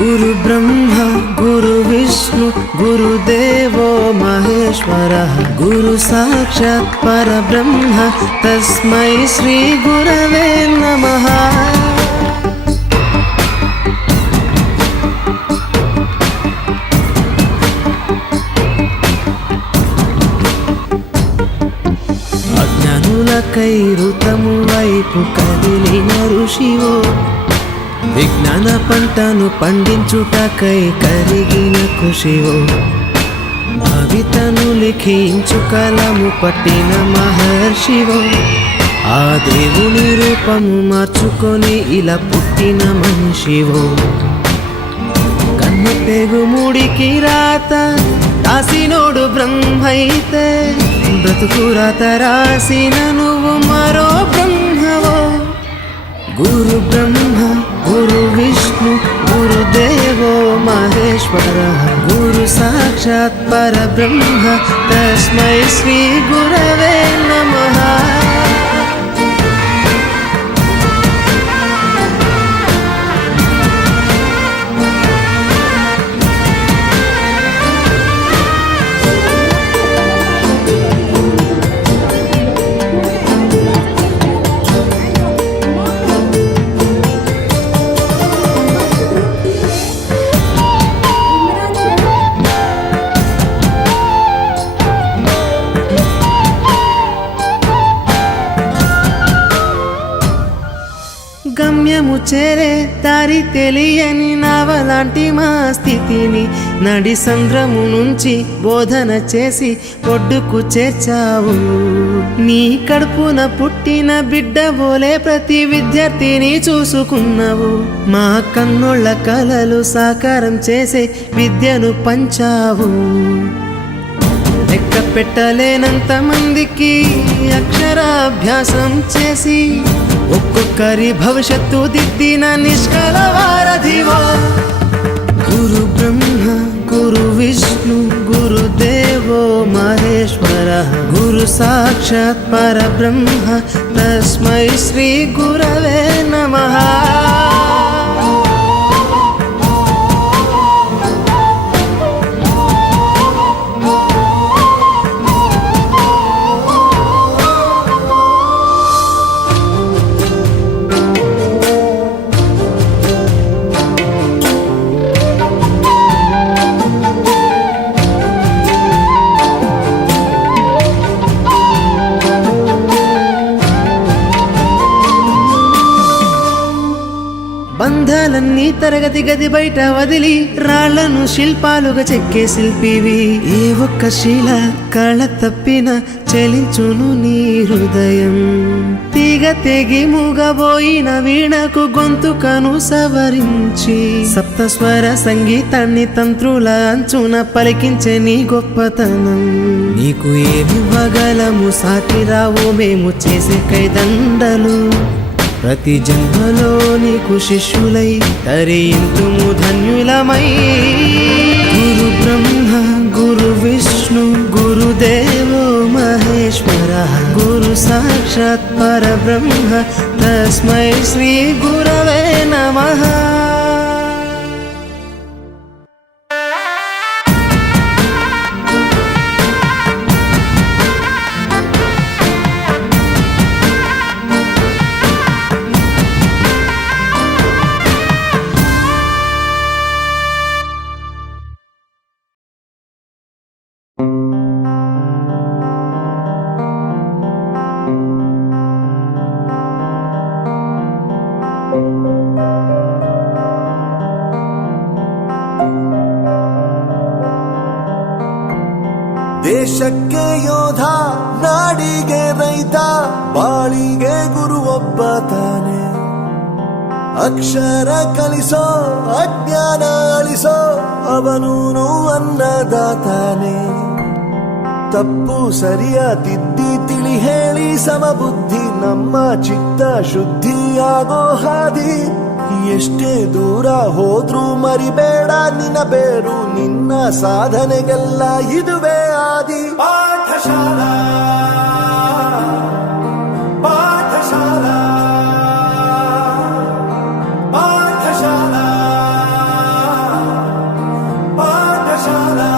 गुरु ब्रह्मा गुरु विष्णु गुरुदेवो महेश्वरः गुरु साक्षात् परब्रह्म तस्मै श्री गुरवे नमः। అజ్ఞానులకై ఋతము వైపు కదిలిన ఋషివో విజ్ఞాన పంటను పండించుటకై కరిగిన కృషివో భవితను లిఖించు కలము పట్టిన మహర్షివో ఆ దేవుని రూపము మార్చుకొని ఇలా పుట్టిన మనిషివో కన్ను తెగు ముడికి రాత రాసినోడు బ్రహ్మైతే బ్రతుకు రాత రాసిన నువ్వు మరో బ్రహ్మవో। गुरु ब्रह्मा गुरु विष्णु गुरुदेवो महेश्वरः गुरु साक्षात् परब्रह्म तस्मै श्री गुरवे नमः। గమ్యము చేరే దారి తెలియని నావలాంటి మా స్థితిని నడి సంద్రము నుంచి బోధన చేసి ఒడ్డుకు చేర్చావు। నీ కడుపున పుట్టిన బిడ్డ బోలే ప్రతి విద్యార్థిని చూసుకున్నావు। మా కన్నుళ్ళ కలలు సాకారం చేసే విద్యను పంచావు। లెక్క పెట్టలేనంత మందికి అక్షరాభ్యాసం చేసి ఒక్కొక్కరి భవిష్యత్తు దిద్దిన నిష్కల వారధివో। గురు బ్రహ్మ గురు విష్ణు గురుదేవో మహేశ్వరः గురు సాక్షాత్ పరబ్రహ్మ తస్మై శ్రీ గురవే నమః। కష్టాలన్నీ తరగతి గది బయట వదిలి రాళ్లను శిల్పాలుగా చెక్కే శిల్పివి. ఏ ఒక్క శిల కళ తప్పిన చలించును నీ హృదయం. తీగ తెగి మూగబోయిన వీణకు గొంతుకను సవరించి సప్తస్వర సంగీతాన్ని తంత్రుల అంచున పలికించే నీ గొప్పతనం. నీకు ఏమివ్వగలము సాటి రావు మేము చేసే కైదండలు. ప్రతి జన్మలో నీకు శిష్యులై తరింతుము ధన్యులమై. గురు బ్రహ్మ గురు విష్ణు గురుదేవో మహేశ్వర గురు సాక్షాత్ పరబ్రహ్మ తస్మై శ్రీ గురవే నమః. ದೇಶಕ್ಕೆ ಯೋಧ ನಾಡಿಗೆ ರೈತ ಬಾಳಿಗೆ ಗುರು ಒಬ್ಬ ತಾನೆ. ಅಕ್ಷರ ಕಲಿಸೋ ಅಜ್ಞಾನ ಅಳಿಸೋ ಅವನೂನು ಅನ್ನದಾತಾನೆ. ತಪ್ಪು ಸರಿಯ ತಿದ್ದಿ ತಿಳಿ ಹೇಳಿ ಸಮಬುದ್ಧಿ ನಮ್ಮ ಚಿತ್ತ ಶುದ್ಧಿಯಾಗೋ ಹಾದಿ. ಎಷ್ಟೇ ದೂರ ಹೋದ್ರೂ ಮರಿಬೇಡ ನಿನ್ನ ಬೇರು ನಿನ್ನ ಸಾಧನೆಗೆಲ್ಲ ಇದುವೇ ಆದಿ. ಪಾಠಶಾಲಾ ಪಾಠಶಾಲಾ ಪಾಠಶಾಲಾ ಪಾಠಶಾಲಾ.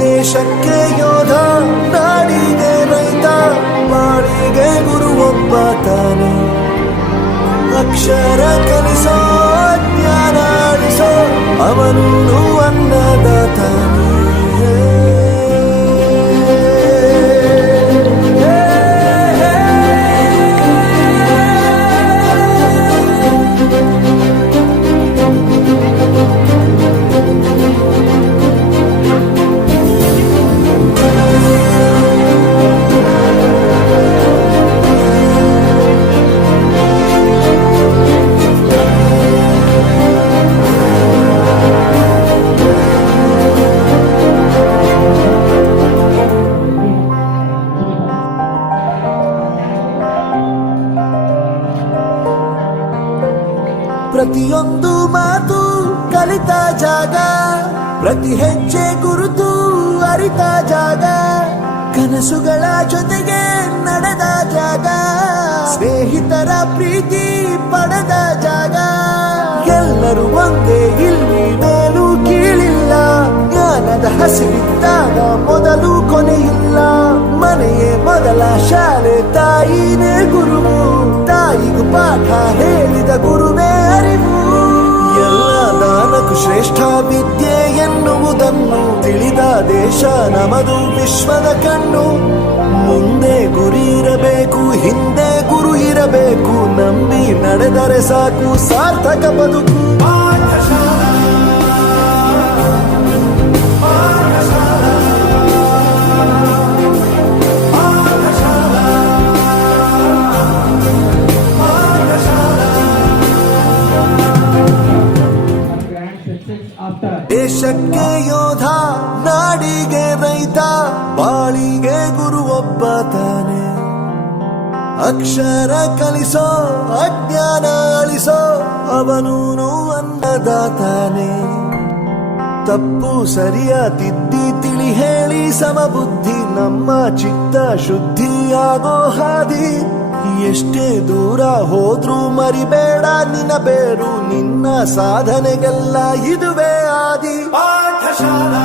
ದೇಶಕ್ಕೆ ಯೋಧ ನಾಡಿಗೆ ರೈತ ಬಾಳಿಗೆ ಗುರು ಒಬ್ಬ ತಾನೆ. ಅಕ್ಷರ ಕಲಿಸೋ ಜ್ಞಾನ ಅಳಿಸೋ ಅವನೂನು ಅನ್ನದಾತಾನೆ. ಪ್ರತಿಯೊಂದು ಮಾತು ಕಲಿತ ಜಾಗ, ಪ್ರತಿ ಹೆಜ್ಜೆ ಗುರುತು ಅರಿತ ಜಾಗ, ಕನಸುಗಳ ಜೊತೆಗೆ ನಡೆದ ಜಾಗ, ಸ್ನೇಹಿತರ ಪ್ರೀತಿ ಪಡೆದ ಜಾಗ. ಎಲ್ಲರೂ ಒಂದೇ ಇಲ್ಲಿ ಮೇಲೂ ಕೀಳಿಲ್ಲ, ಜ್ಞಾನದ ಹಸಿವಿದ್ದಾಗ ಮೊದಲು ಕೊನೆಯಿಲ್ಲ. ಮನೆಯೇ ಮೊದಲ ಶಾಲೆ, ತಾಯಿನೇ ಗುರುವು, ತಾಯಿಗೂ ಪಾಠ ಹೇಳಿದ ಗುರುವೇ ಅರಿವು. ಎಲ್ಲ ದಾನಕ್ಕೂ ಶ್ರೇಷ್ಠ ವಿದ್ಯೆ ಎನ್ನುವುದನ್ನು ತಿಳಿದ ದೇಶ ನಮದು ವಿಶ್ವದ ಕಣ್ಣು. ಮುಂದೆ ಗುರಿ ಇರಬೇಕು, ಹಿಂದೆ ಗುರು ಇರಬೇಕು, ನಂಬಿ ನಡೆದರೆ ಸಾಕು ಸಾರ್ಥಕ ಬದುಕು. ದೇಶಕ್ಕೆ ಯೋಧ ನಾಡಿಗೆ ರೈತ ಬಾಳಿಗೆ ಗುರು ಒಬ್ಬ ತಾನೆ. ಅಕ್ಷರ ಕಲಿಸೋ ಅಜ್ಞಾನ ಅಳಿಸೋ ಅವನೂನು ಅನ್ನದಾತಾನೆ. ತಪ್ಪು ಸರಿಯ ತಿದ್ದಿ ತಿಳಿ ಹೇಳಿ ಸಮಬುದ್ಧಿ ನಮ್ಮ ಚಿತ್ತ ಶುದ್ಧಿಯಾಗೋ ಹಾದಿ. ಎಷ್ಟೇ ದೂರ ಹೋದ್ರೂ ಮರಿಬೇಡ ನಿನ್ನ ಬೇರು, ನಿನ್ನ ಸಾಧನೆಗೆಲ್ಲ ಇದುವೇ ಆದಿ. ಪಾಠಶಾಲಾ